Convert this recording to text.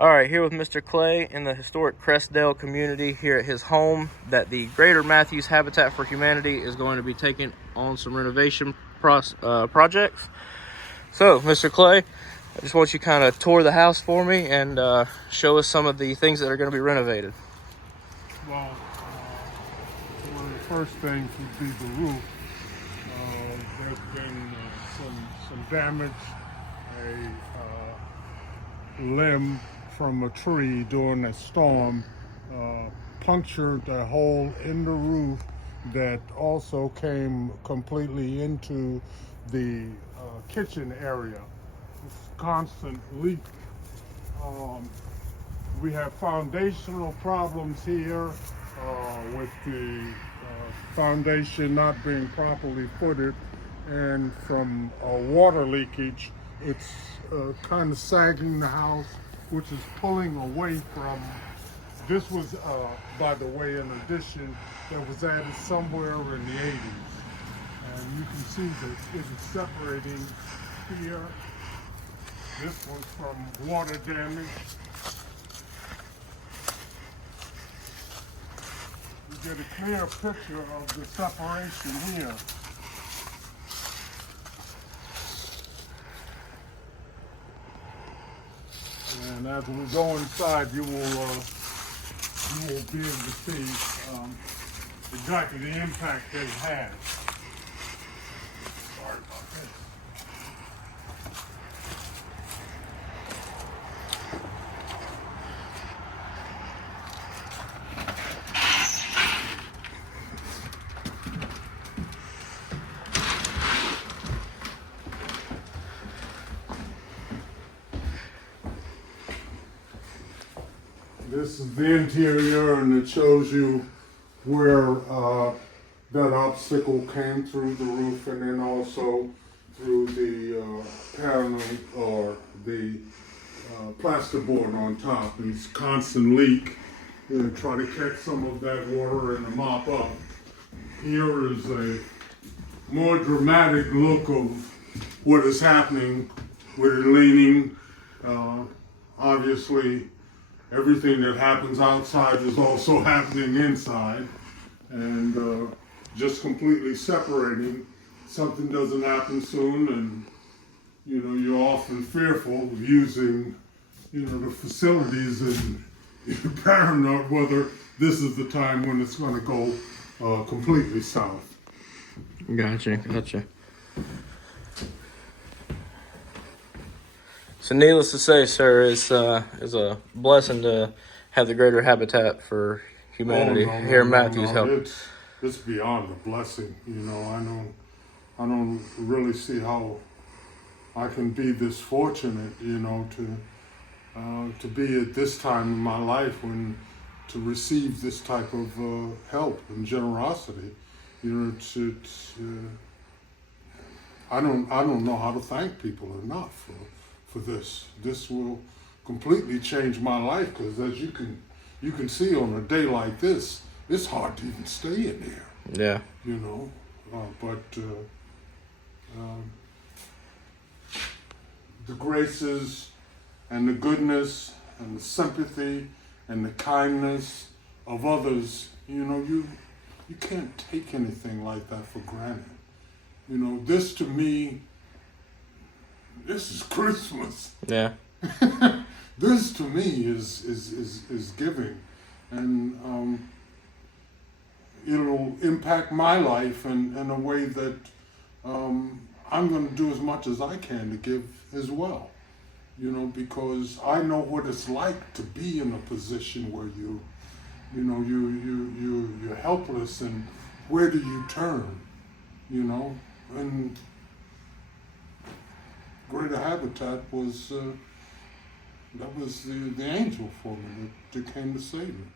All right, here with Mr. Clay in the historic Crestdale community here at his home that the Greater Matthews Habitat for Humanity is going to be taking on some renovation projects. So, Mr. Clay, I just want you to kind of tour the house for me and show us some of the things that are going to be renovated. Well, one of the first things would be the roof. There's been some damage. A limb from a tree during a storm punctured a hole in the roof that also came completely into the kitchen area. It's constant leak. We have foundational problems here with the foundation not being properly footed, and from water leakage, it's kind of sagging the house, which is pulling away from. This was, by the way, an addition that was added somewhere in the 80s. And you can see that it is separating here. This was from water damage. You get a clear picture of the separation here. And as we go inside, you will be able to see exactly the impact that it has. Sorry about this. This is the interior, and it shows you where that obstacle came through the roof, and then also through the panel or the plasterboard on top. And it's constant leak. Try to catch some of that water and mop up. Here is a more dramatic look of what is happening with it leaning. Obviously, everything that happens outside is also happening inside, and just completely separating. Something doesn't happen soon, and you're often fearful of using the facilities, and you're paranoid whether this is the time when it's going to go completely south. Gotcha. So needless to say, sir, it's a blessing to have the Greater Habitat for Humanity here in Matthews help. It's beyond a blessing. I don't really see how I can be this fortunate, to be at this time in my life when to receive this type of help and generosity. I don't know how to thank people enough for this. This will completely change my life, because as you can see on a day like this, it's hard to even stay in there. Yeah. But the graces and the goodness and the sympathy and the kindness of others, you can't take anything like that for granted. This to me, this is Christmas. Yeah. This to me is giving, and it'll impact my life in a way that I'm going to do as much as I can to give as well. Because I know what it's like to be in a position where you're helpless, and where do you turn? And Greater Habitat was the angel for me that came to save me.